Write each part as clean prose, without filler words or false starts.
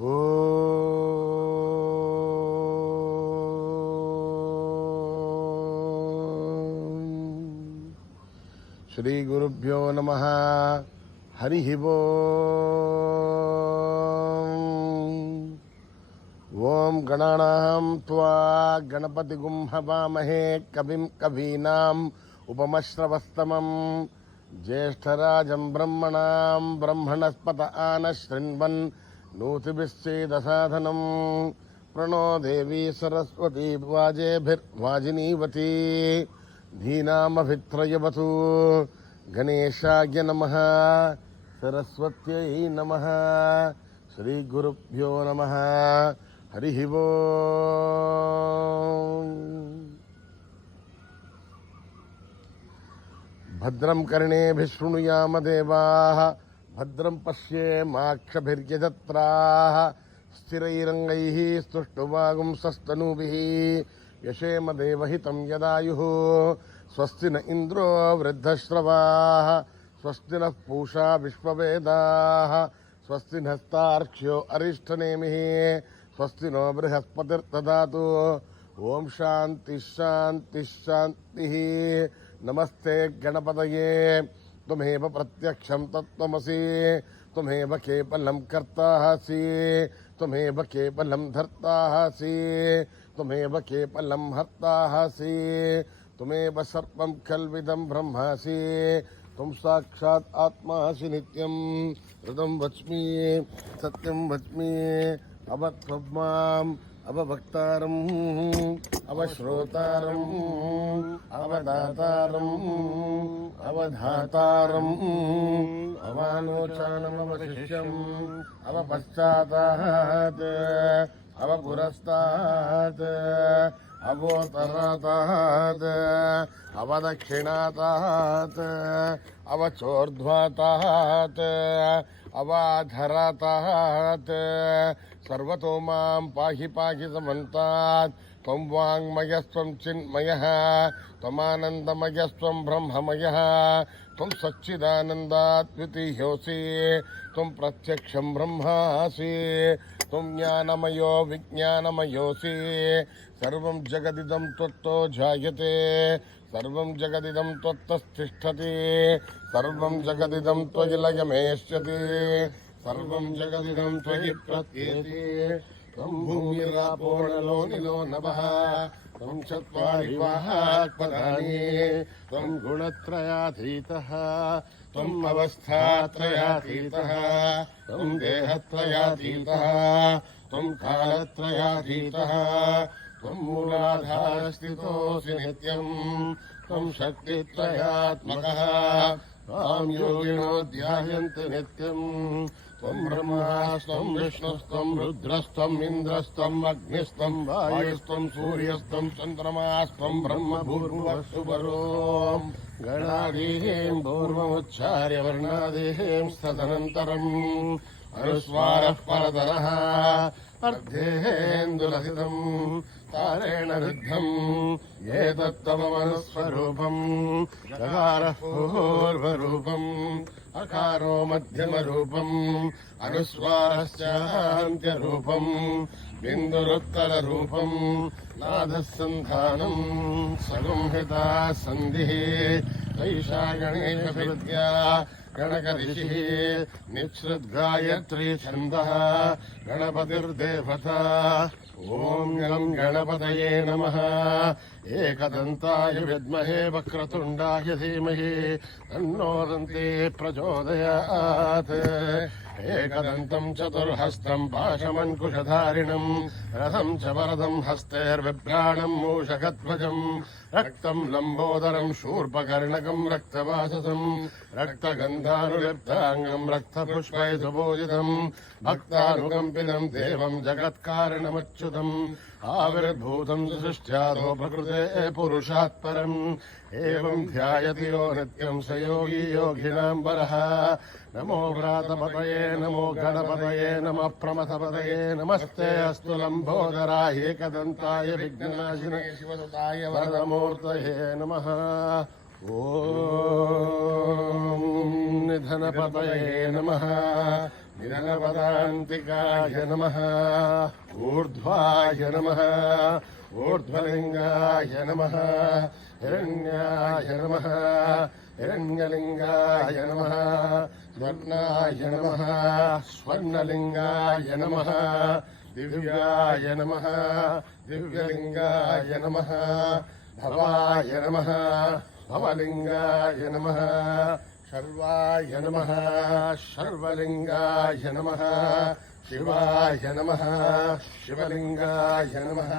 శ్రీ గురుభ్యో నమః. హరి ఓం. ఓం గణానాం త్వా గణపతిగుం హవామహే కవిం కవీనాం ఉపమశ్రవస్తమం జ్యేష్ఠరాజం బ్రహ్మణాం బ్రహ్మణస్పత ఆనశృణ్వన్ నూతిభిశ్చేదసాధనం ప్రణో దేవీ సరస్వతీ వాజేభిర్వాజినీవతి ధీనామభిత్రయవతు. గణేశాయ నమః. సరస్వత్యై నమః. శ్రీ గురుభ్యో నమః. హరి ఓం. భద్రం కర్ణేభిః శృణుయామ దేవాః. భద్రం పశ్యేమాక్షభిర్యజత్రాః. స్థిరైరంగైః స్తుష్టువాగుంసస్తనూభిः యశేమ దేవహితం యదాయుః. స్వస్తి న ఇంద్రో వృద్ధశ్రవాः. స్వస్తి నః పూషా విశ్వవేదాः. స్వస్తి నస్తార్క్ష్యో అరిష్టనేమిః. స్వస్తి నో బృహస్పతిర్దదాతు. ఓం శాంతి శాంతి శాంతి. నమస్తే గణపతయే. త్వమేవ ప్రత్యక్షం తత్వమసి. త్వమేవ కేవలం కర్తాసి. త్వమేవ కేవలం ధర్తాసి. త్వమేవ కేవలం హర్తాసి. త్వమేవ సర్వం కల్విదం బ్రహ్మాసి. త్వం సాక్షాత్ ఆత్మాసి నిత్యం. ఋతం వచ్మి సత్యం వచ్మి. అవత్వమాం అవభక్తారం అవశ్రోతారం అవదాతారం అవధాతారం అవాలోచానమవశిష్యం అవపశ్చాతాత్ అవపురస్తాత్ అవోత్తరాతాత్ అవదక్షిణాతాత్ అవచోర్ధ్వాతాత్ అవాధరాతాత్ సర్వతో మాం పాహి పాహి సమంతాత్. త్వం వాంగ్మయస్త్వం చిన్మయః. త్వమానందమయస్త్వం బ్రహ్మమయః. త్వం సచ్చిదానందాద్వితీయోసి. త్వం ప్రత్యక్షం బ్రహ్మాసి. త్వం జ్ఞానమయో విజ్ఞానమయోసి. సర్వం జగదిదం త్వత్తో జాయతే. సర్వం జగదిదం త్వత్తస్థిష్ఠతి. సర్వం జగదిదం త్వయి లయమేష్యతి. సర్వం జగదిదం త్వయి ప్రత్యేతి. త్వం భూమిరాపో నలో నిలో నభః. త్వం చత్వారి వాక్పదాని. త్వం గుణత్రయాతీతః. త్వం అవస్థాత్రయాతీతః. త్వం దేహత్రయాతీతః. త్వం కాలత్రయాతీతః. త్వం మూలాధారస్థితోऽసి నిత్యం. త్వం శక్తిత్రయాత్మకః. త్వాం యోగినో ధ్యాయంతి నిత్యం. త్వం బ్రహ్మాస్త్వం విష్ణుస్త్వం రుద్రస్త్వం ఇంద్రస్త్వం అగ్నిస్త్వం వాయుస్త్వం సూర్యస్త్వం చంద్రమాస్త్వం బ్రహ్మ భూర్భువస్సువరోం. గణాదీం పూర్వముచ్చార్య వర్ణాదీం తదనంతరం అనుస్వారః పరతరః. అర్ధేందులసితం తారేణ రుద్ధం ఏతత్తమమనుస్వరూపం. గకారః పూర్వరూపం అకారో మధ్యమరూపం అనుస్వారశ్చాంత్యరూపం బిందురుత్తరరూపం నాదస్సంధానం సగుంహితా సంధిః. తైషా గణేశ విద్యా గణకరిషిః నిశ్రుద్గాయత్రీ ఛందః గణపతిర్దేవతా. ఓం గం గణపతయే నమః. ఏకదంతాయ విద్మహే వక్రతుండాయ ధీమహి తన్నో దంతే ప్రచోదయాత్. ఏకదంతం చతుర్హస్తం పాశమంకుశధారిణం రథం చ వరదం హస్తైర్విభ్రాణం మూషకధ్వజం రక్తం లంబోదరం శూర్పకర్ణకం రక్తవాససం రక్తగంధానులిప్తాంగం రక్తపుష్పై సుభూషితం భక్తానుకంపితం దేవం జగత్కారణమచ్యుతం ఆవిర్భూతం సృష్ట్యాదో ప్రకృతే పురుషాత్ పరం. ఏవం ధ్యాయతి యో నిత్యం స యోగి యోగినాం వరః. నమో వ్రాతపతయే నమో గణపతయే నమః ప్రమథపతయే నమస్తే అస్తు లంబోదరాయ ఏకదంతాయ విఘ్ననాశినే శివసుతాయ వరదమూర్తయే నమః. ఓం నిధనపతయే నమః. निरनपदान्तिकाय नमः ऊर्ध्वाय नमः ऊर्ध्वलिङ्गाय नमः हिरण्याय नमः हिरण्यलिङ्गाय नमः स्वर्णाय नमः स्वर्णलिङ्गाय नमः दिव्याय नमः दिव्यलिङ्गाय नमः भवाय नमः भवलिङ्गाय नमः शर्वाय नमः शर्वलिङ्गाय नमः शिवाय नमः शिवलिङ्गाय नमः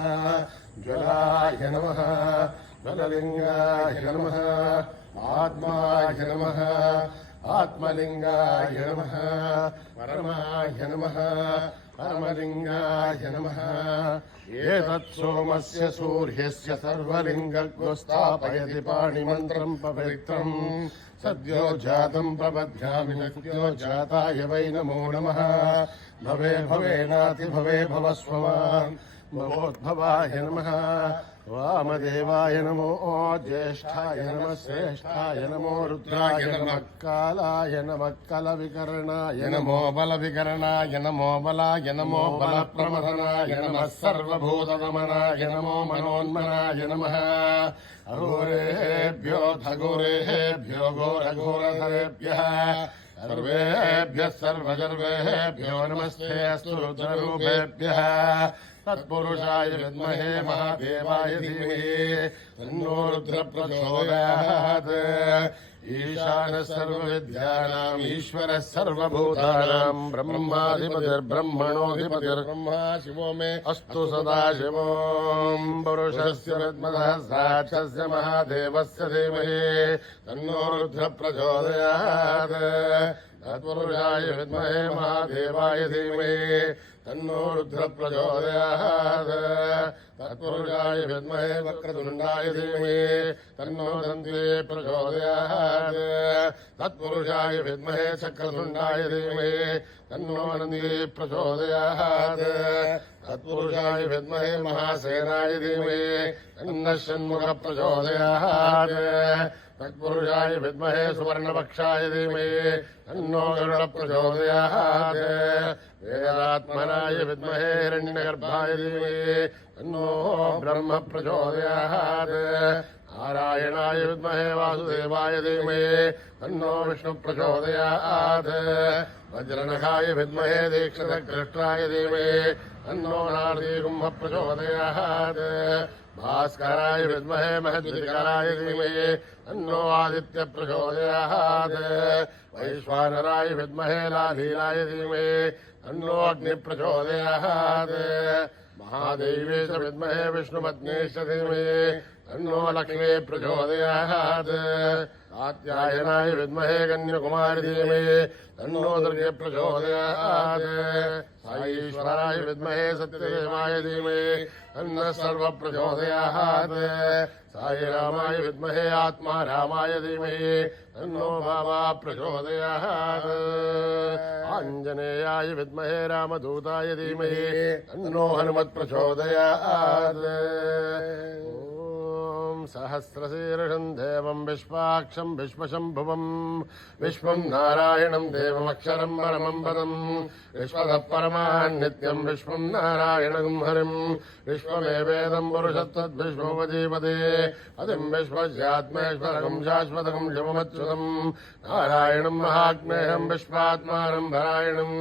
ज्वलाय नमः ज्वललिङ्गाय नमः आत्माय नमः आत्मलिङ्गाय नमः परमाय नमः परमलिङ्गाय नमः एतत् सोमस्य सूर्यस्य सर्वलिङ्गको स्थापयति पाणिमन्त्रम् पवित्रम् सद्यो जातम् प्रबध्यामि सद्यो जाताय वै नमो नमः भवे भवेनाति भवे भवस्वमान् भवोद्भवाय नमः वामदेवाय नमो ज्येष्ठाय नमः श्रेष्ठाय नमो रुद्राय नमः कालाय नमः कलविकरणाय नमो बलविकरणाय नमो बलाय नमो बलप्रमथनाय नमः सर्वभूतदमनाय नमो मनोन्मनाय नमः अघोरेभ्यो घोरेभ्यो घोरघोरधरेभ्यः सर्वेभ्यः सर्वगर्वेभ्यो नमस्ते अस्तु रुद्ररूपेभ्यः तत्पुरुषाय विद्महे महादेवाय धीमहि तन्नो रुद्रः प्रचोदयात् ईशानः सर्वविद्यानाम् ईश्वरः सर्वभूतानाम् ब्रह्माधिपतिर्ब्रह्मणोऽधिपतिर्ब्रह्मा शिवो मे अस्तु सदाशिवो पुरुषस्य विद्मसहस्राक्षस्य महादेवस्य धीमहि तन्नो रुद्रः प्रचोदयात् तत्पुरुषाय विद्महे महादेवाय धीमहि तन्नो रुद्रः प्रचोदयात् तत्पुरुषाय विद्महे वक्रतुण्डाय धीमहि तन्नो दन्ती प्रचोदयात् तत्पुरुषाय विद्महे चक्रतुण्डाय धीमहि तन्नो नन्दी प्रचोदयात् तत्पुरुषाय विद्महे महासेनाय धीमहि तन्नः षण्मुखः प्रचोदयात् तत्पुरुषाय विद्महे सुवर्णपक्षाय धीमहि तन्नो गरुडः प्रचोदयात् वेदात्मनाय विद्महे हिरण्यगर्भाय धीमहि तन्नो ब्रह्म प्रचोदयात् नारायणाय विद्महे वासुदेवाय धीमहि तन्नो विष्णु प्रचोदयात् वज्रनखाय विद्महे दीक्षितकृष्णाय धीमहि तन्नो नारदीकुम्भ प्रचोदयात् भास्कराय विद्महे महद्विकराय धीमहि तन्नो आदित्य प्रचोदयात् वैश्वानराय विद्महे लालीलाय धीमहि तन्नो अग्नि प्रचोदयात् महादेवी च विद्महे विष्णुपत्नीश्च धीमहि तन्नो लक्ष्मी प्रचोदयात् कात्यायनाय विद्महे कन्याकुमारी धीमहि तन्नो दुर्गे प्रचोदयात् साईश्वराय विद्महे सत्यदेवाय धीमहि तन्नः सर्व प्रचोदयात् साईरामाय विद्महे आत्मा रामाय धीमहि तन्नो बाबा प्रचोदयात् आञ्जनेयाय विद्महे रामदूताय धीमहि तन्नो हनुमत् प्रचोदयात् सहस्रशीर्षम् देवम् विश्वाक्षम् विश्वशम्भुवम् विश्वम् नारायणम् देवमक्षरम् परमम् पदम् विश्वतः परमान् नित्यम् विश्वम् नारायणम् हरिम् विश्वमेवेदम् पुरुषत्वद्विश्वोपजीवते पतिम् विश्वस्यात्मेश्वरकम् शाश्वतकम् शिवमच्युतम् नारायणम् महात्मेयम् विश्वात्मानम् नारायणम्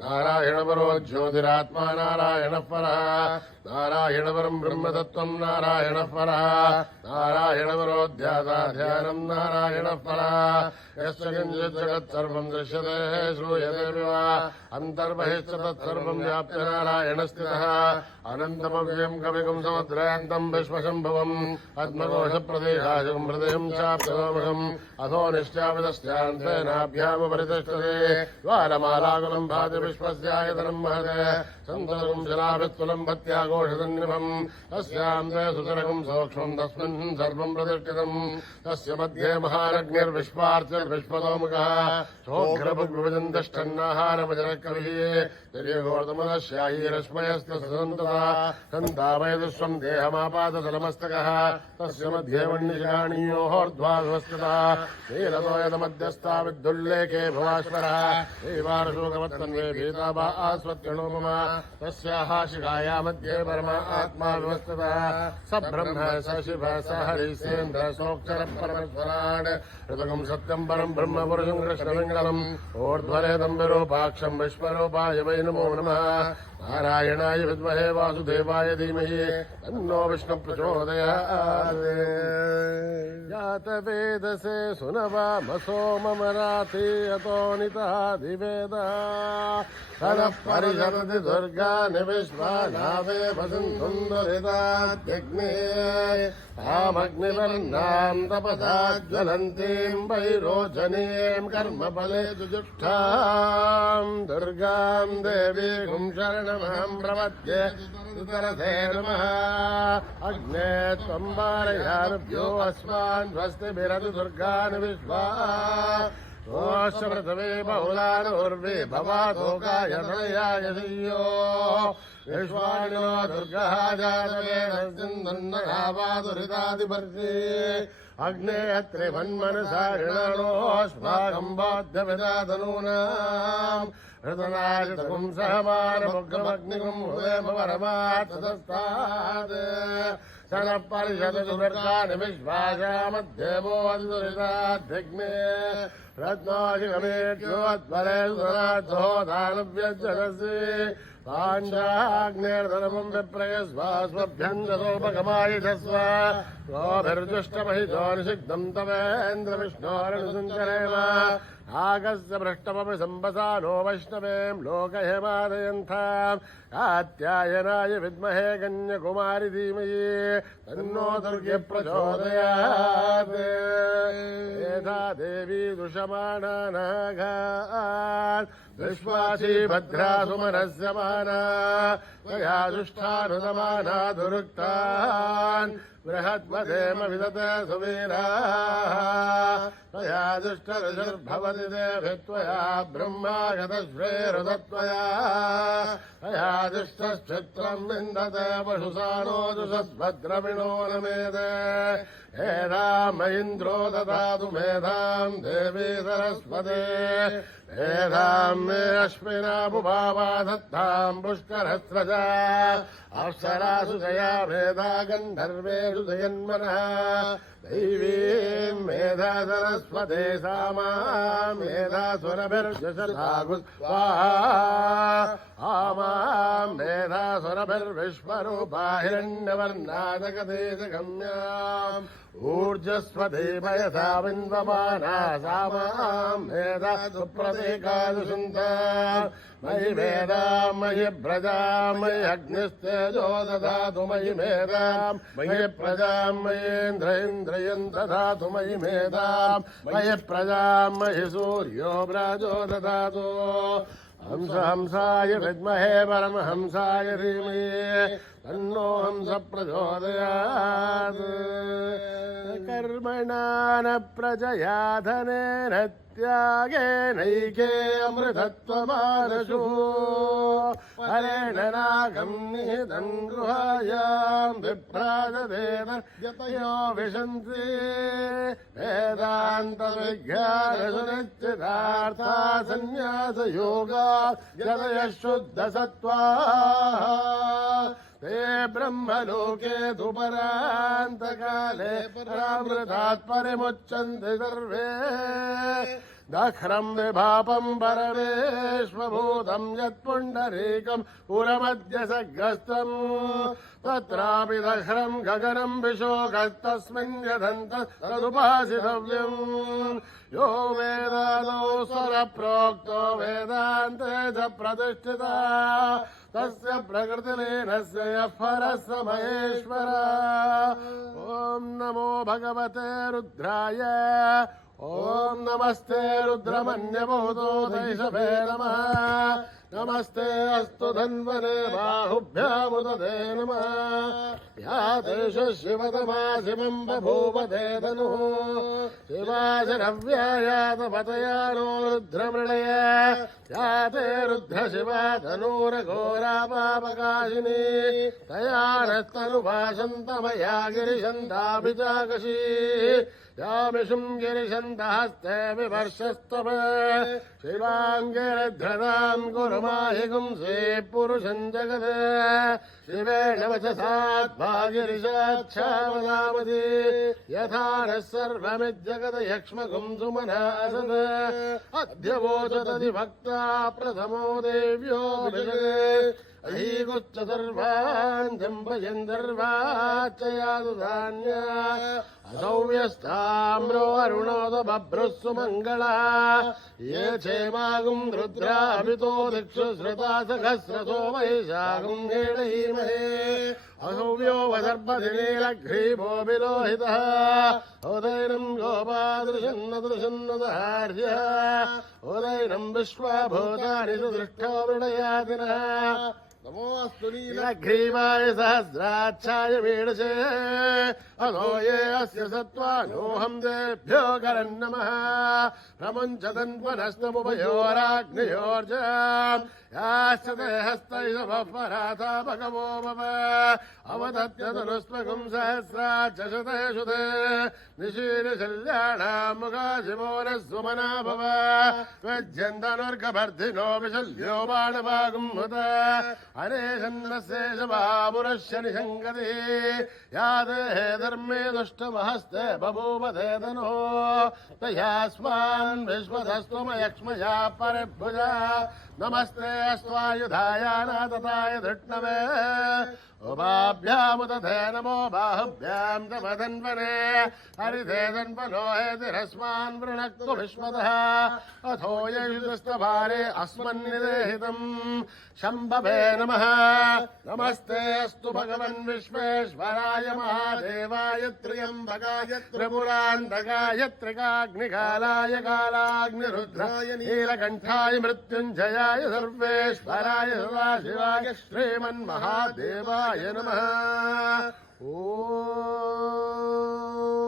नारायणपरो ज्योतिरात्मा नारायणः परः नारायणपरम् ब्रह्मतत्त्वम् नारायणः परः नारायणपरो ध्यानम् नारायणः परः यस्य किञ्चित् जगत् सर्वम् दृश्यते श्रूयते वा अन्तर्बहिश्च तत्सर्वम् व्याप्य नारायणस्थितः अनन्तमव्ययम् कविकुम् समुद्रयान्तम् विश्वशम्भुवम् पद्मकोशप्रदेशाशकम् हृदयम् चाप्तमोमुखम् अथो निश्चापितश्चान्तेनाभ्यामुपरितिष्ठते द्वारमालाकुलम् भाति विश्वस्यायतनम् महते सन्ततम् जलाभित्तुलम् भत्याघोषसन्निभम् तस्यान्ते सुतरकम् सूक्ष्मम् तस्मिन् सर्वं प्रतिष्ठितम् तस्य मध्ये महारग्निर्विश्वार्चिर्विश्वतोमुखः सोऽग्रभुग्विभजन्तष्टन्नाहारमजरकविः तिर्यगोर्धमदस्याहीरश्मयस्तसन्तता सन्तावयदुष्वम् देहमापादतलमस्तकः तस्य मध्ये वह्निशाणीयोर्ध्वास्वस्तता नीलतो यदमध्यस्था विद्युल्लेखे भवाश्वरः देवारशोकवत्तन्वे भीताभा आस्वत्यणोपमा तस्याः शिखाया मध्ये परमा आत्मा विवस्ततः स ब्रह्म स शिव स हरिसेन्द्र सोऽक्षर परमेश्वरान् ऋतकम् सत्यम् परम् ब्रह्म पुरुषम् कृष्णमङ्गलम् ऊर्ध्वरेदम् विरूपाक्षम् विश्वरूपाय वै नमो नमः नारायणाय विद्महे वासुदेवाय धीमहि तन्नो विष्णु प्रचोदयात् जातवेदसे सुनवामसो मम राति अतो निताधिवेदः तनः परिषदति दुर्गानि विश्वानावे वसन्तुन्दरिताद्यग्ने तामग्निवर्णाम् तपसाज्ज्वलन्तीम् वैरोचनीम् कर्मफले जुजुष्टाम् दुर्गाम् देवीम् शरणमहम् प्रपद्ये सुतरसे नमः अग्ने त्वम् वारयानुभ्यो अस्मान् स्वस्तिभिरतु दुर्गानि विश्वा ओश्वृतवे बहुलानुर्वे भवातोकाय तनयाय श्रियो विश्वाणिनो दुर्गः जातवेदसिन्धन्नरावादुरितादिपर्षि अग्ने अत्रिभन्मनसारिणानोऽस्माकम् बाध्यविदातनूनाम् हृतनाजितकुम् सहमानमुग्रमग्निकुम् हुवेम परमात्तदस्तात् सनः परिषदुर्गानि विश्वासामध्येवोऽधिदुरिताध्यग्ने रत्नादिगमेत्योद्वरे सुराद्धो दानव्यजगसि पाञ्चाग्नेर्धनमम् विप्रयस्वास्वभ्यन्ततोपगमायिषस्व गोभिर्जुष्टमहितो निषिग्धम् तवेन्द्रविष्णोरनुसञ्चरेम आगस्य भ्रष्टमपि सम्पसा नो वैष्णवेम् लोकहेमादयन्ताम् कात्यायनाय विद्महे कन्याकुमारि धीमहि तन्नो दुर्गे प्रचोदयात् यथा देवी दुषमाणानाघात् विश्वासी भद्रा सुमनस्य माना त्वया दुष्टानुदमाना दुरुक्तान् बृहद्वदेम विदते सुवीराः त्वया दुष्टरुषर्भवति देवि त्वया ब्रह्मागतश्रेरुदत्वया त्वया दुष्टश्चित्रम् विन्दते पशुसानोजुषद्भद्रविणो नमेदे हेदाम इन्द्रो ददातु मेधाम् देवी सरस्वते मेधाम् मे अश्विनाबुभावा दत्ताम् पुष्करस्रजा अप्सरासु जया मेधा गन्धर्वेषु जयन्मनः दैवीम् मेधा सरस्वते सा माम् मेधासुरभिर्जशतागुस्वा आमाम् मेधासुरभिर्विश्वरूपा हिरण्यवर्णादगते जगम्याम् ऊर्जस्वते पयसा विन्वमाना सा माम् मेधा सुप्रतीकादुषन्ता मयि मेधाम् मयि प्रजाम् मयि अग्निस्तेजो ददातु मयि मेधाम् मयि प्रजाम् मयीन्द्र इन्द्रियम् ददातु मयि मेधाम् मयि प्रजाम् मयि सूर्यो व्राजो ददातु हंस हंसाय विद्महे परमहंसाय धीमहि तन्नो हंस प्रचोदयात् कर्मणा न प्रजया धनेन त्यागेनैके अमृतत्वमानशु परेण नागम् निहितम् गृहायाम् विभ्राजदेन यतयो विशन्ति वेदान्तविज्ञानसुनिश्चितार्था सन्न्यासयोगा यतयः शुद्धसत्त्वाः ते ब्रह्मलोके तु परान्तकाले परामृतात् परिमुच्यन्ते सर्वे दख्रम् विभापम् परमेश्वभूतम् यत्पुण्डरीकम् पुरमद्य सग्रस्तम् तत्रापि दख्रम् गगनम् विशोकस्तस्मिन् यदन्त तदुपासितव्यम् यो वेदादौ स्वरप्रोक्तो वेदान्ते च प्रतिष्ठिता तस्य प्रकृतिलीनस्य यः परः स महेश्वर ॐ नमो भगवते रुद्राय ॐ नमस्ते रुद्रमन्यभूतो दैशभे नमः नमस्ते अस्तु धन्वने बाहुभ्यामुदते नमः या देश शिवतमा शिवम् बभूव ते तनुः शिवाशरव्यायातपतयानो रुद्रमृळय या ते रुद्रशिवा तनूरघोरापापकाशिनी तया नस्तनुभाषन्तमया गिरिशन्ताभिचाकशी यामिषुम् गिरिशन्तहस्ते विवर्षस्तव शिवाङ्गिरध्रदाम् कुरुमाहि गुंसे पुरुषम् जगत् शिवेण वचसात्मा गिरिशाच्छावदामति यथा नः सर्वमिज्जगत् यक्ष्मगुम् सुमना असत् अद्य वोचदधिभक्ता प्रथमो देव्यो अहीगुच्च सर्वान् जम्बयन् सर्वाच्च यादुधान्या असौव्यस्ताम्रो अरुणोद बभ्रुः सुमङ्गला ये क्षेमागुम् रुद्राभितो दिक्षु श्रुता सहस्रसो वैशाखुम् हेणीमहे असौव्यो वदर्पधिनीलघ्रीभो विलोहितः उदैनम् गोपादृशन्नदृशन्नदहार्यः उदैनम् विश्वाभूतानि सुदृष्टो मृडयातिनः नमोऽस्तु नीलग्रीवाय सहस्राक्षाय मीडसे अधो ये अस्य सत्त्वानोऽहम् तेभ्यो करम् नमः प्रमुञ्चतन्वनस्तमुभयोराग्नियोर्ज याश्च ते हस्तैषभः पराथा भगवो मम अवदत्यतनुस्मगुम् सहस्राच्च शतेषु ते निशीलशल्याणाम् मुखाशिवो नः सुमना भव वेज्यन्तनुर्गभर्धिनो विशल्यो बाणवागुम् हुत अनेशन्नशेषभापुरश्य निशङ्गति याते हे धर्मे दुष्टमहस्ते बभूव ते तनो तयास्मान् विश्वधस्त्वमयक्ष्मया परिभुजा नमस्ते अस्त्वायुधाय नातताय धृष्णवे उभाभ्यामुदधे नमो बाहुभ्याम् तमधन्वने हरिधे धन्वनो हेतिरस्मान् वृणक्तु विश्वतः अथो ययुस्तभारे अस्मन्निदेहितम् शम्भवे नमः नमस्ते अस्तु भगवन् विश्वेश्वराय महादेवाय त्र्यम्बकाय त्रिपुरान्तकाय त्रिकाग्निकालाय कालाग्निरुद्राय नीलकण्ठाय मृत्युञ्जयाय सर्वेश्वराय सदाशिवाय श्रीमन्महादेवाय नमः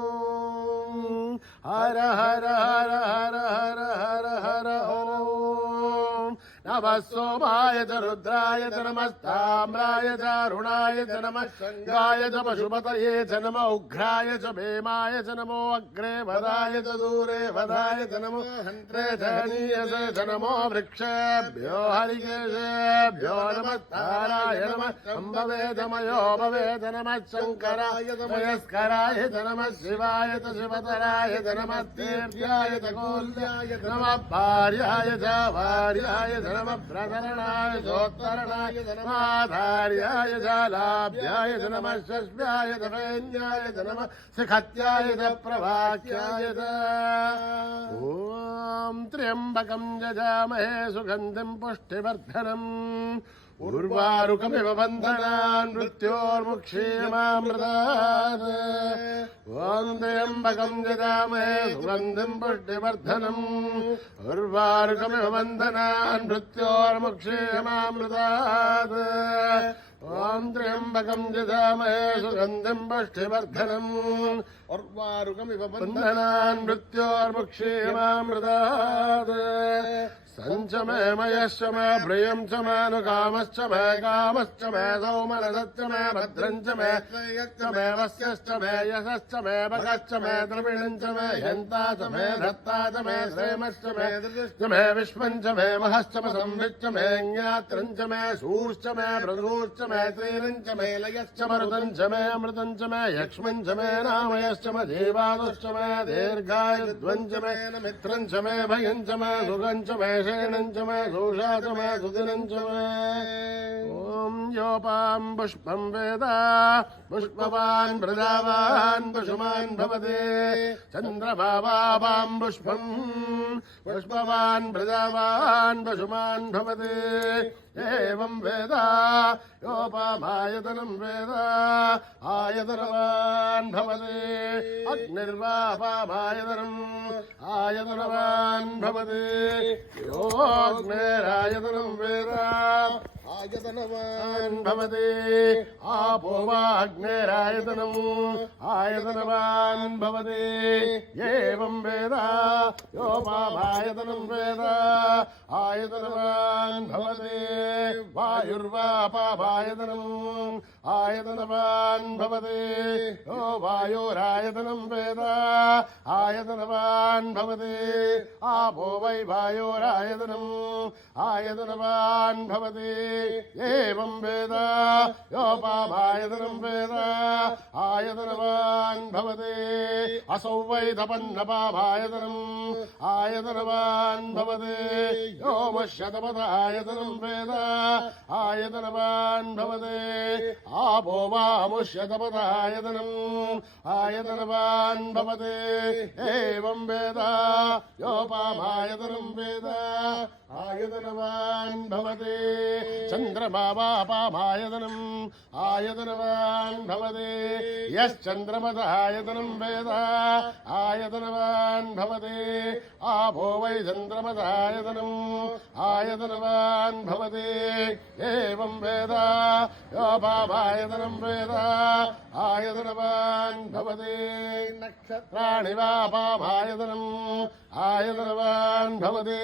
ॐ हर हर हर हर हर हर हर ॐ नमः सोमाय च रुद्राय च नमस्ताम्राय च अरुणाय च नमः शङ्गाय च पशुपतये च नमः उग्राय च भीमाय च नमो अग्रे वदाय च दूरे वदाय च नमो हन्त्रे च नीयसे च नमो वृक्षेभ्यो हरिकेशेभ्यो नमस्ताराय नमः शम्भवे च मयो भवे च नमः शङ्कराय च मयस्कराय च नमः शिवाय च शिवतराय च नमः देव्याय च कोल्याय च नमः भार्याय च भार्याय च नमः प्रकरणाय चोत्तरणाय च नमः आधार्याय च लाभ्याय च नमः शस्व्याय च वैन्याय च नमः शिखत्याय च प्रवाक्याय च ॐ त्र्यम्बकम् यजामहे सुगन्धिम् पुष्टिवर्धनम् उर्वारुकमिव बन्धनान् मृत्योर्मुक्षीमामृतात् ॐ त्र्यम्बकम् यजामहे सुगन्धिम् पुष्टिवर्धनम् उर्वारुकमिव बन्धनान् मृत्योर्मुक्षीमामृतात् ॐ त्र्यम्बकम् यजामहे सुगन्धिम् पुष्टिवर्धनम् उर्वारुकमिव बन्धनान् मृत्योर्मुक्षीमामृतात् सञ्च मे मयश्च मे प्रियम् च मे नुकामश्च मे कामश्च मे सौमनसश्च मे भद्रम् च मे यश्च मे वस्यश्च मे यशश्च मे भगश्च मे द्रविणम् च मे हन्ता च मे धत्ता च मे क्षेमश्च मे दृश्च मे विश्वम् च मे महश्च मे संविच्च मे ज्ञात्रम् च मे सूश्च मे प्रसूश्च मे त्रीरम् च मे लयश्च मरुतम् च मे अमृतम् च मे यक्ष्मम् च मे नामयश्च मे जीवादुश्च मे दीर्घायुध्वम् च मे मित्रम् च मे भयम् च मे सुखम् च मे शेणम् च मे सूषा च मे सुदिनम् च मे ॐ योपाम् पुष्पम् वेद पुष्पवान् प्रजावान् पशुमान् भवति चन्द्रभावापाम् पुष्पम् पुष्पवान् प्रजावान् पशुमान् भवति एवम् वेद योपमायतनं वेद आयतनवान् भवति अग्निर्वापमायतनम् आयतनवान् भवति योऽग्निरायतनं वेद आयतनवान् भवति आपो वा अग्निरायतनम् आयतनवान् भवति एवं वेद योपमायतनं वेद आयतनवान् भवति वायुर्वापमायतनम् आयतनवान् भवति यो वायोरायतनं वेद आयतनवान् भवति आपो वै वायोरायतनम् आयतनवान् भवति एवं वेद योपमायतनं वेद आयतनवान् भवति असौ वै तपन्नपामायतनम् आयतनवान् भवति यो मुष्यतपदायतनं वेद आयतनवान् भवति आपो वामुष्यतपदायतनम् आयतनवान् भवति एवं वेद योपमायतनं वेद आयतनवान् भवति चन्द्रमा वापमायतनम् आयतनवान् भवति यश्चन्द्रमदायतनं वेद आयतनवान् भवति आपो वै चन्द्रमदायतनम् आयतनवान् भवति एवं वेद योपमायतनं वेद आयतनवान् भवति नक्षत्राणि वापमायतनम् आयतनवान् भवति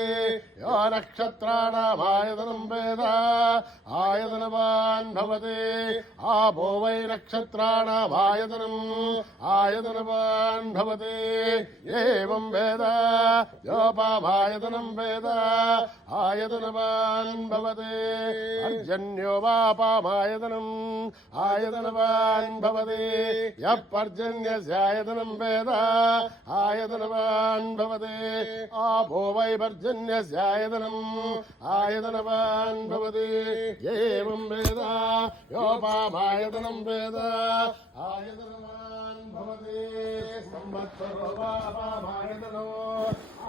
यो नक्षत्राणामायतनं वेद आयतनवान् भवति आपो वै नक्षत्राणामायतनम् आयतनवान् भवति एवं वेद योपमायतनं वेद आयतनवान् भवति पर्जन्यो वापमायतनम् आयतनवान् भवति यः पर्जन्यस्यायतनं वेद आयतनवान् भवति आपो वै पर्जन्यस्यायतनम् आयतनवान् भवति एवं वेद योपमायतनं वेद आयतनवान् भवति संवत्सरो वापमायतनो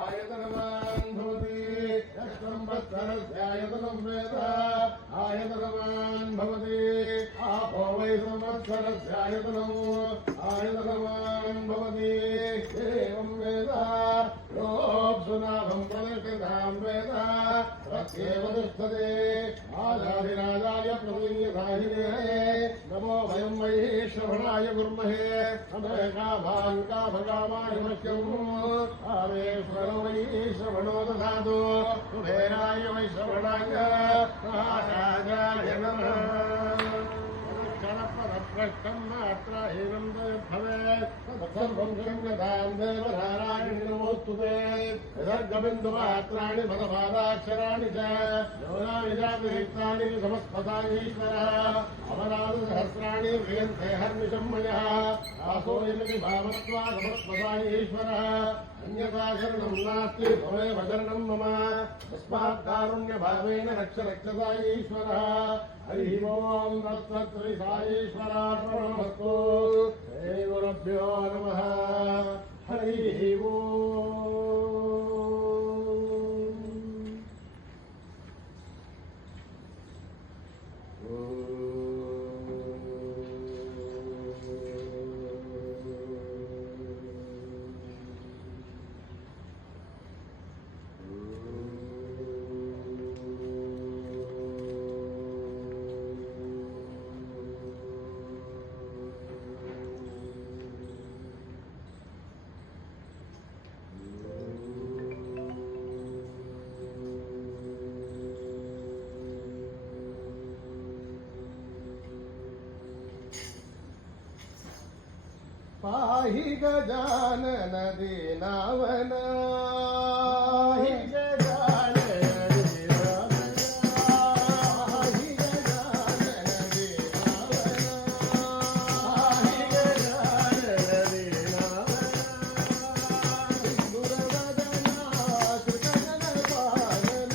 आयतनवान् भवति संवत्सरस्यायतनं वेद आयतनवान् भवति आपो वै संवत्सरस्यायतनम् आयतनवान् भवति एवं वेद योऽप्सुनाभं प्रदर्शितां वेद प्रत्येव तिष्ठते आधारिराजाय प्रतीयसाहिने नमो वयं वै श्रवणाय कुर्महे अमे कामान् कामकामाय मह्यम् आमेश्वरो वै श्रवणो दधातु कुबेराय वै श्रवणाय महाराजाय नमः क्षणपदभ्रष्टं मात्राहीनं भवेत् सर्वं शृण्यतां देवनारायणि नमोऽस्तुते विसर्गबिन्दुमात्राणि पदपादाक्षराणि च योनानि चातिरिक्तानि समस्तताईश्वरः अमरादसहस्राणि क्रियन्ते हर्निशं मयः दासोऽयमिति भावत्वा समस्तताईश्वरः अन्यथा शरणं नास्ति त्वमेव शरणं मम तस्मात् कारुण्यभावेन रक्ष रक्षसाईश्वरः हरिः ओं तत्सत् साईश्वरार्पणमस्तु श्री गुरुभ्यो नमः हरिः पाहि गजानन दीनावन पाहि गजानन दीनावन पाहि गजानन दीनावन पाहि गजानन दीनावन सिंदूरवदना श्रीगणन पालन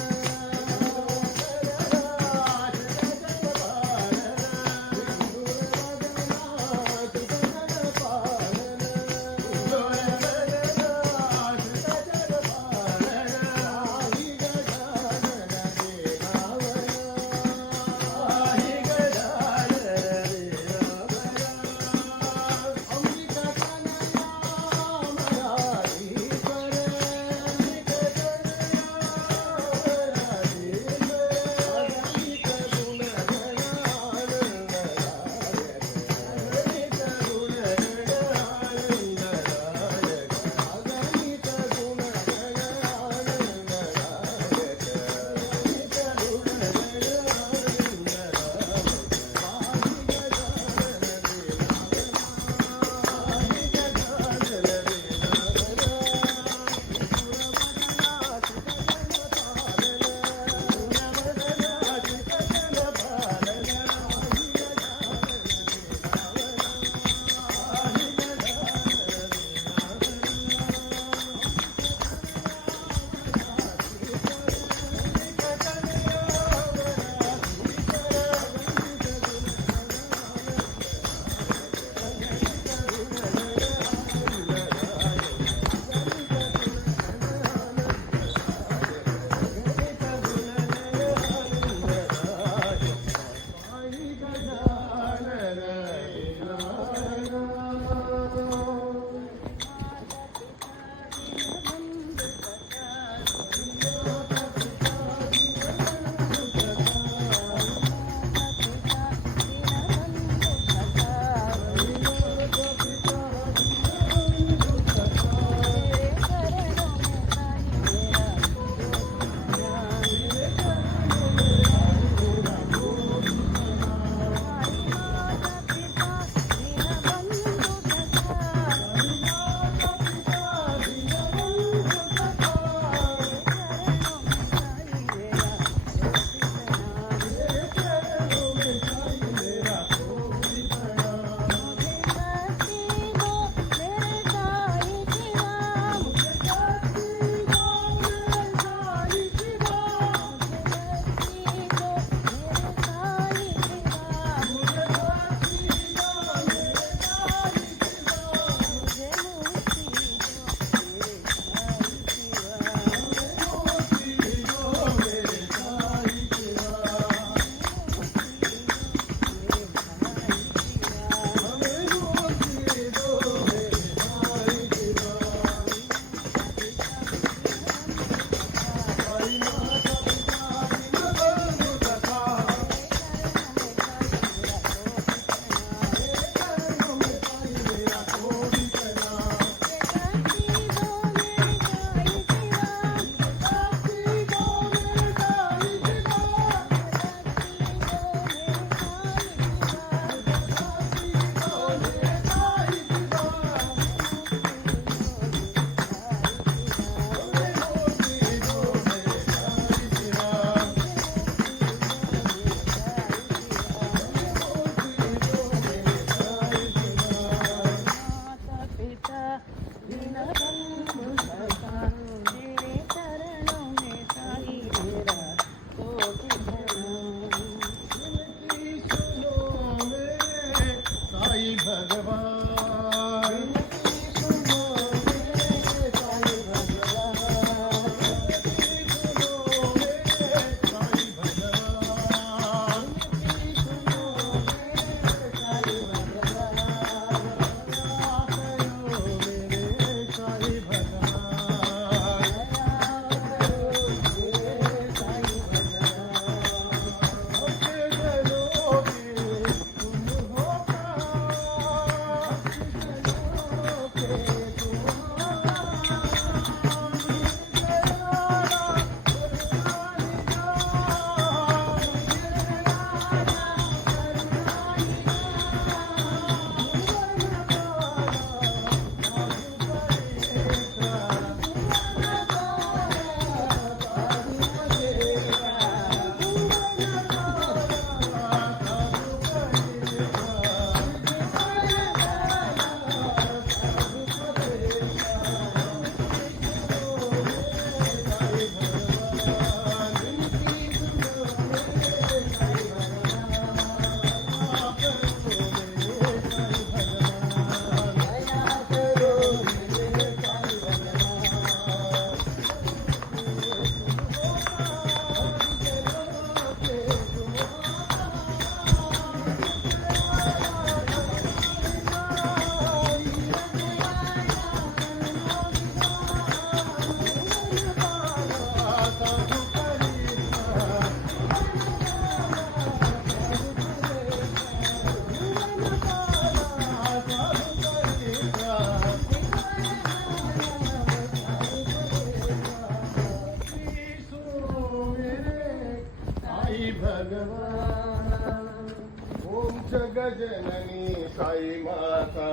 जननी साई माता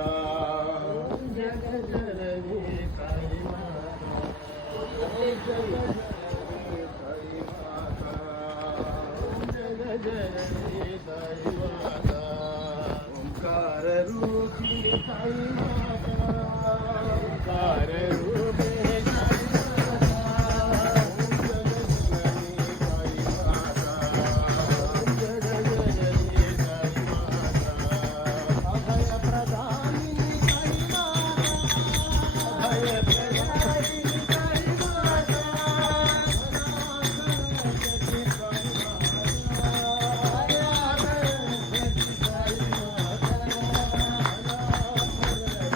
जग जननी साई माता जग जननी साई माता जग जननी साई माता ओंकार रूपिणी साई माता ओंकार रूपिणी साई माता जग जननी साई माता जग जननी साई माता अभय प्रदायिनी साई माता अभय प्रदायिनी साई माता अनाथजती साई माता अनाथजती साई माता अनाथजती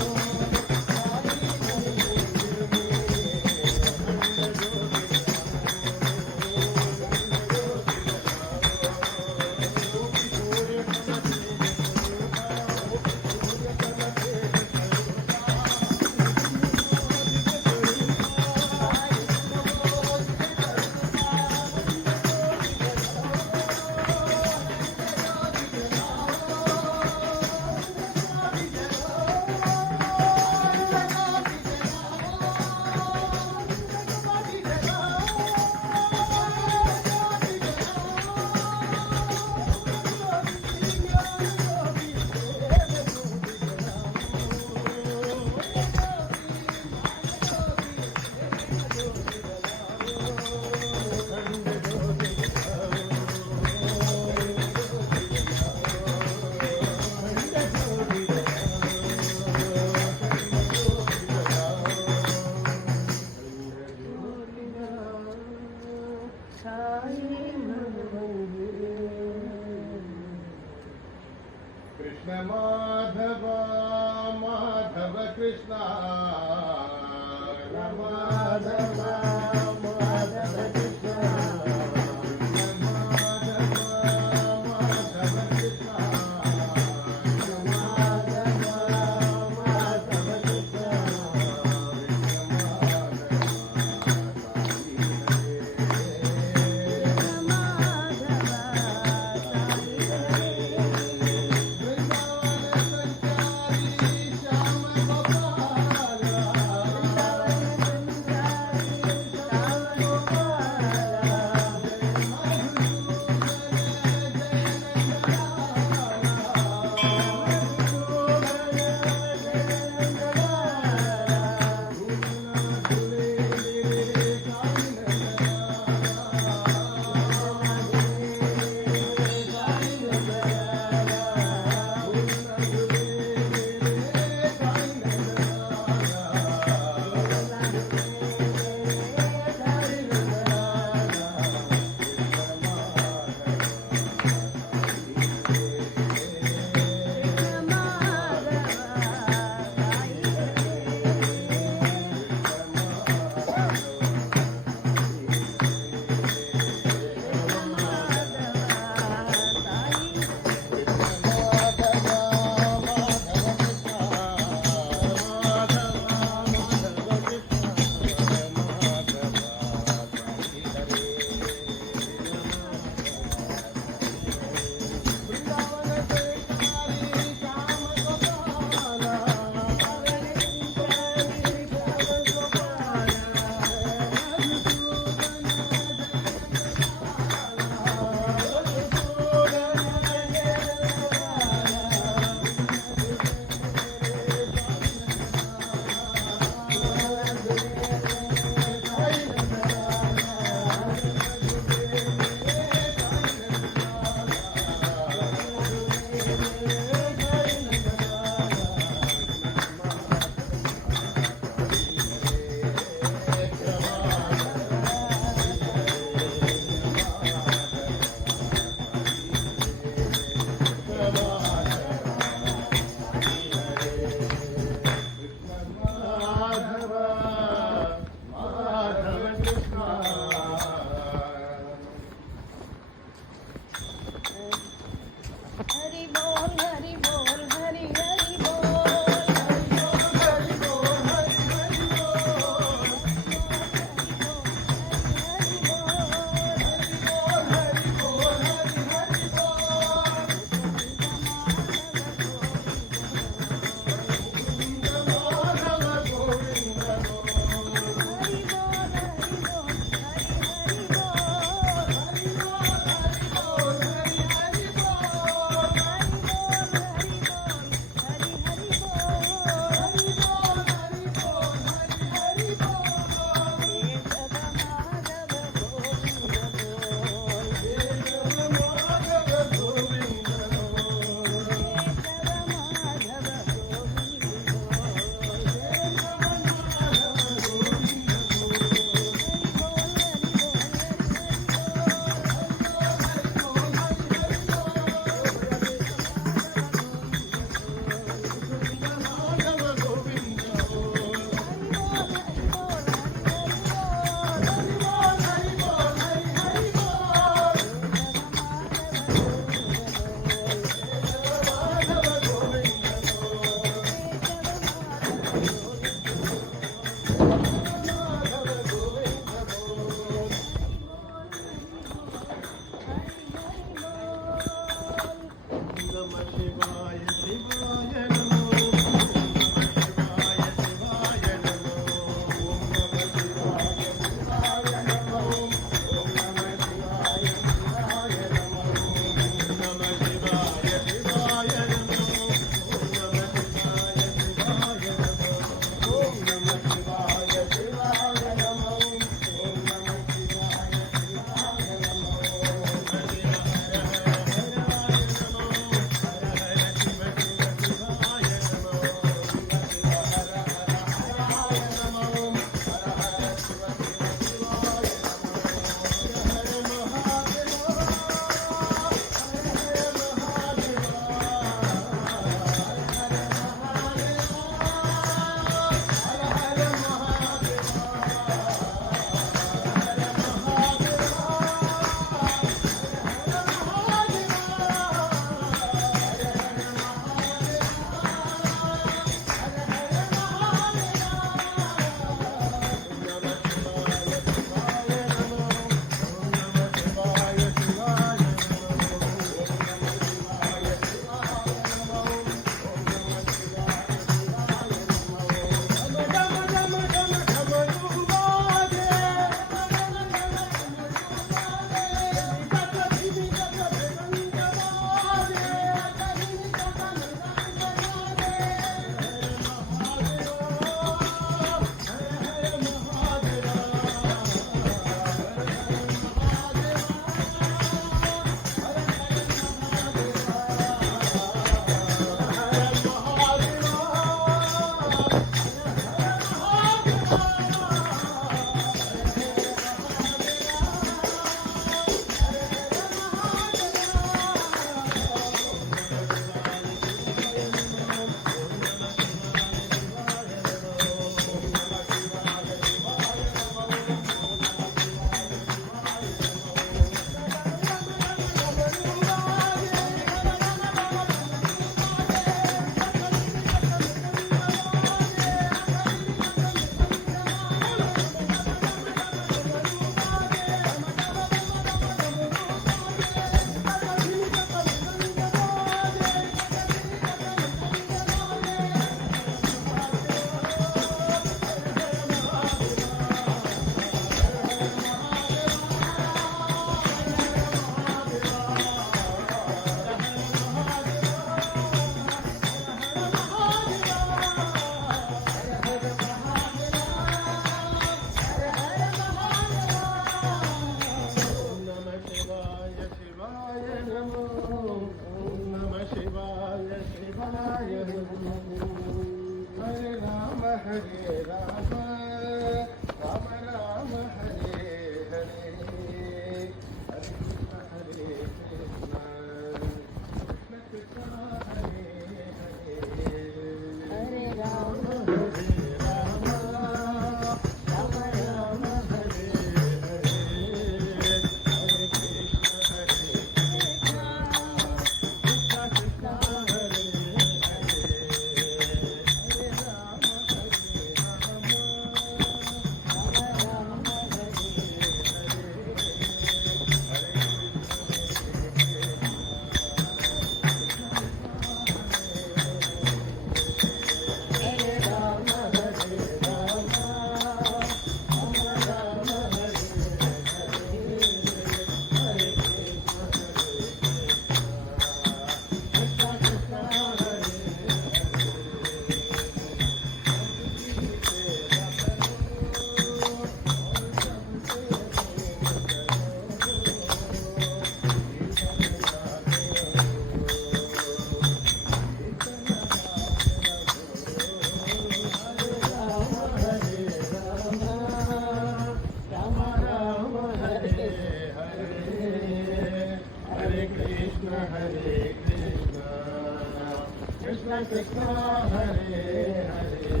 कृष्ण हरे हरे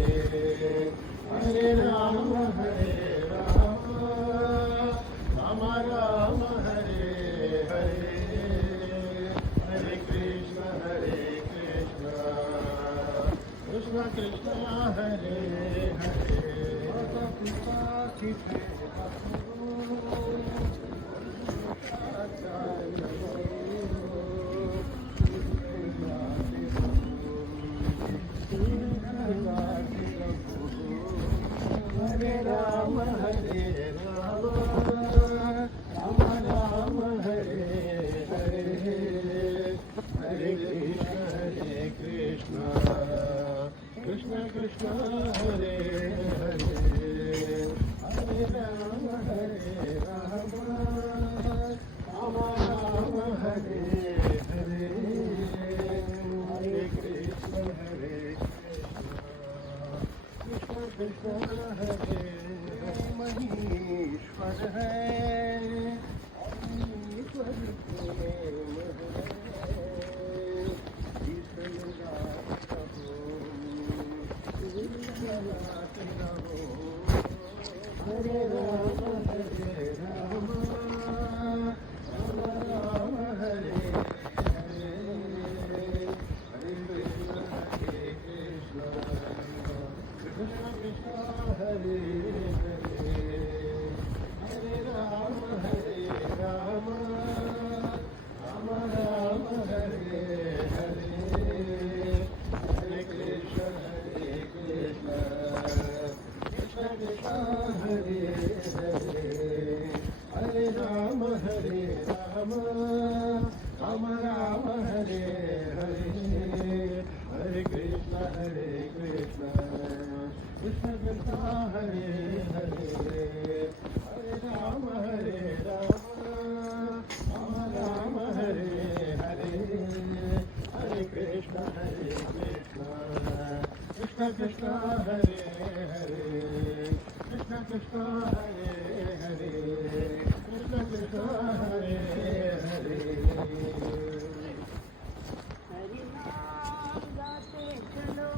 हरे राम राम राम हरे हरे हरे कृष्ण कृष्ण कृष्ण हरे हरे हरे राम राम राम हरे हरे हरे कृष्ण कृष्ण कृष्ण हरे हरे हरे राम राम राम हरे हरे हरे कृष्ण कृष्ण कृष्ण हरे महेश्वर है ईश्वर प्रेम है ईश्वर रात रहो ईश्वर रात रहो हरे राम राम हरे हरे हरे कृष्ण कृष्ण कृष्ण हरे हरे हरे राम राम राम हरे हरे हरे कृष्ण कृष्ण कृष्ण हरे हरे हरे राम राम राम हरे हरे हरे कृष्ण कृष्ण कृष्ण हरे हरे हरे राम राम हरे हरे हरे कृष्ण कृष्ण कृष्ण हरे हरे कृष्ण कृष्ण हरे हरे कृष्ण कृष्ण हरे हरे हरि नाम गाते चलो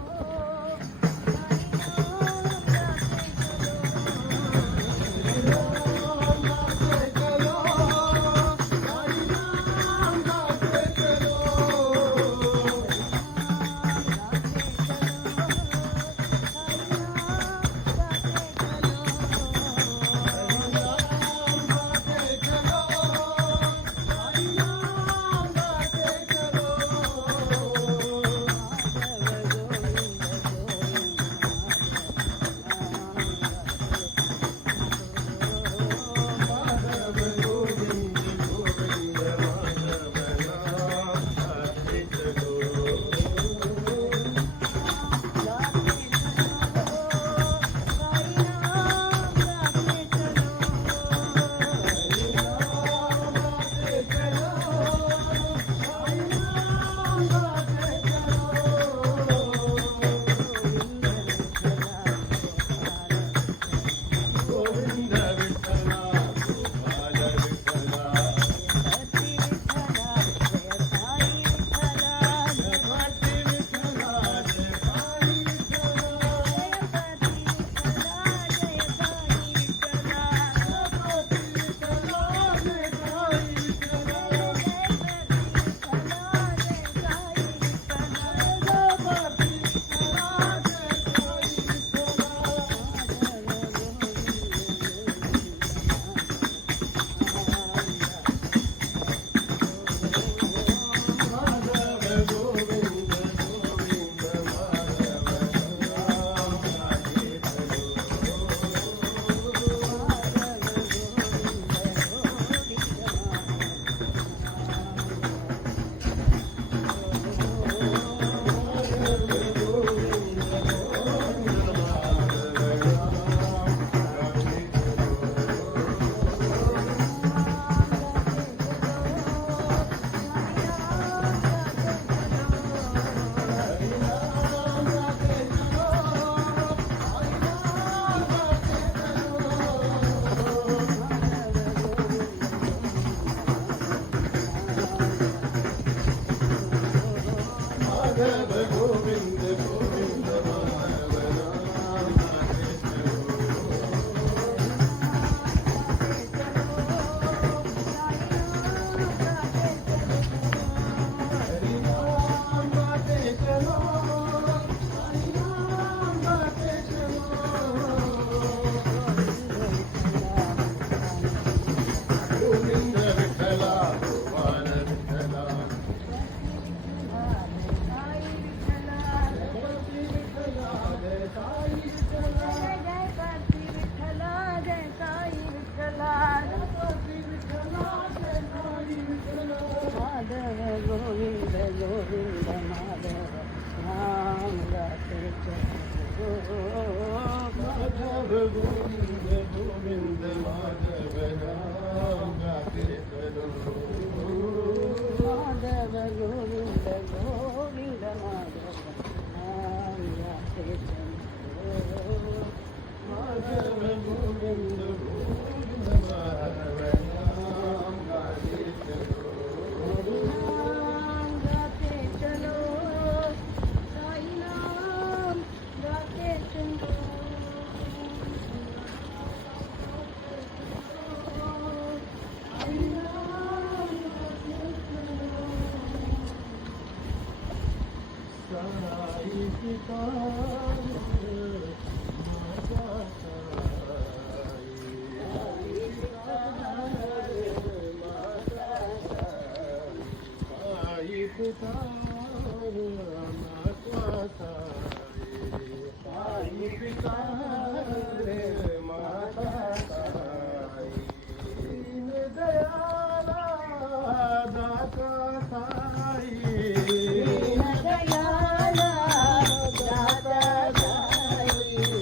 गोविंद माधव राम गाते चलो माधव गोविंद गोविंद माधव नाम गाते चलो माधव गोविंद गोविंद माधव राम गाते चलो नाम गाते चलो साई नाम गाते चलो साई नाम गाते चलो साई पिता माता साई पिता माता साई पिता माता दीन दयाला दाता साई दयाला दाता साई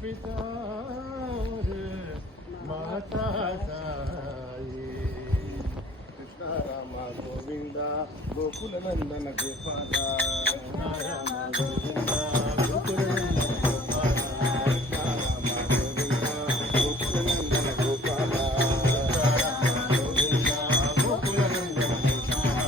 पिता माता साई कृष्ण रामा गोविंदा गोकुल नंदन गोपाला कृष्ण रामा गोविंदा गोकुल नंदन गोपाला कृष्ण रामा गोविंदा गोकुल नंदन गोपाला कृष्ण रामा गोविंदा गोकुल नंदन गोपाला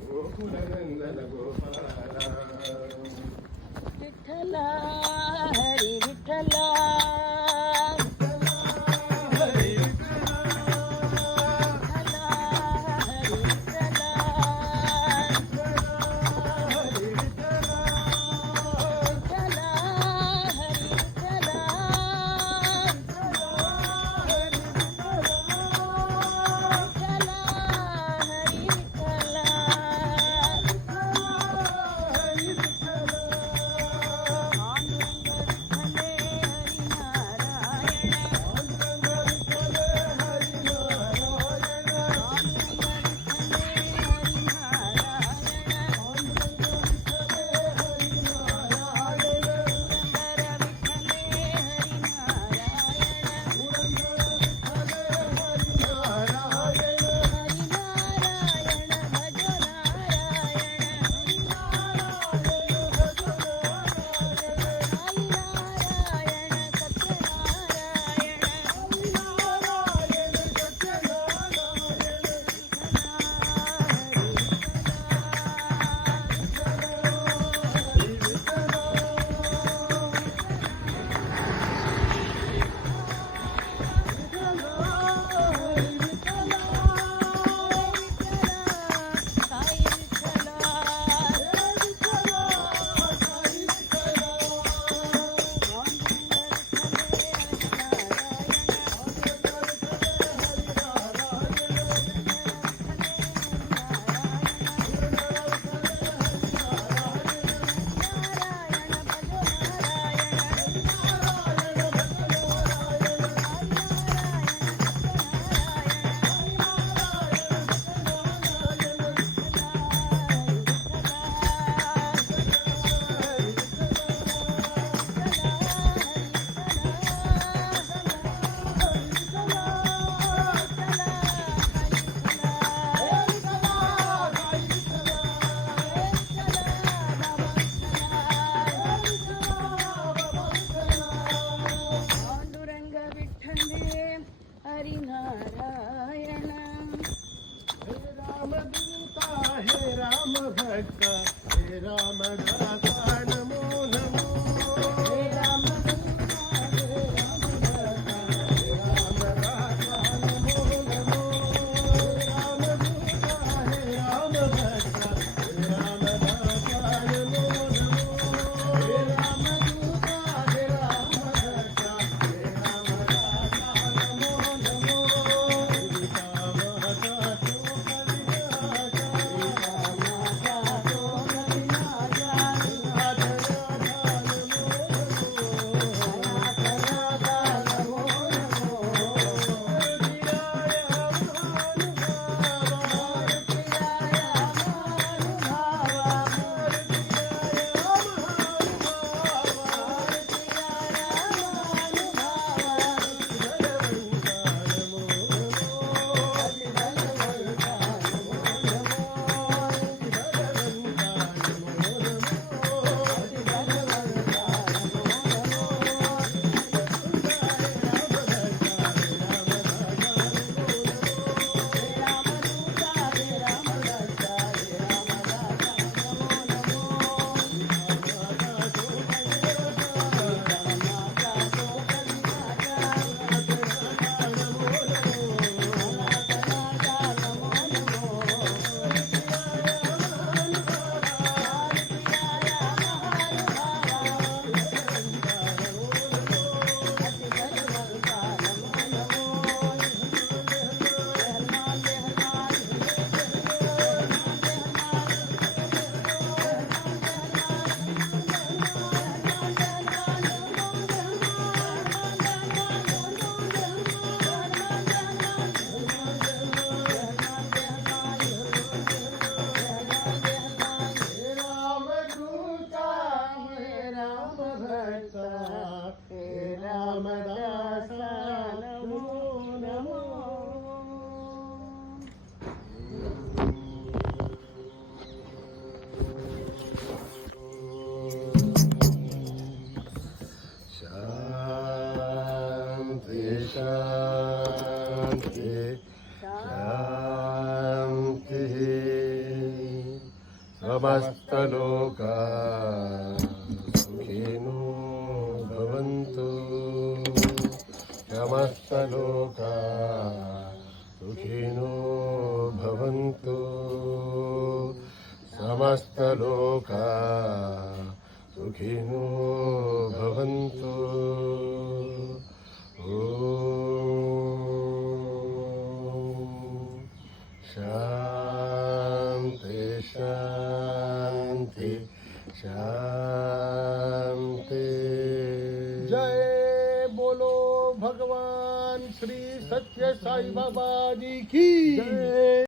गोकुलनंदन गोपाला विठ्ठला हरी विठ्ठला हरी विठ्ठला हरी विठ्ठला हरी विठ्ठला हरी विठ्ठला पांडुरंग विठ्ठले हरिनारायण हे रामदूता हे राम भक्त हे राम दाता नमो नमो हे रामदूता हे रामभक्ता हे राम दाता नमो नमो हे रामदूता हे राम भक्त हे राम दाता नमो नमो हे रामदूता हे राम भक्त हे राम दाता नमो नमो सीता माता समस्तलोका सुखिनो भवन्तु समस्तलोका सुखिनो भवन्तु समस्तलोका सुखिनो भवन्तु ॐ शान्ति शान्ति शान्ति। जय बोलो भगवान श्री सत्य साई बाबा जी की जय।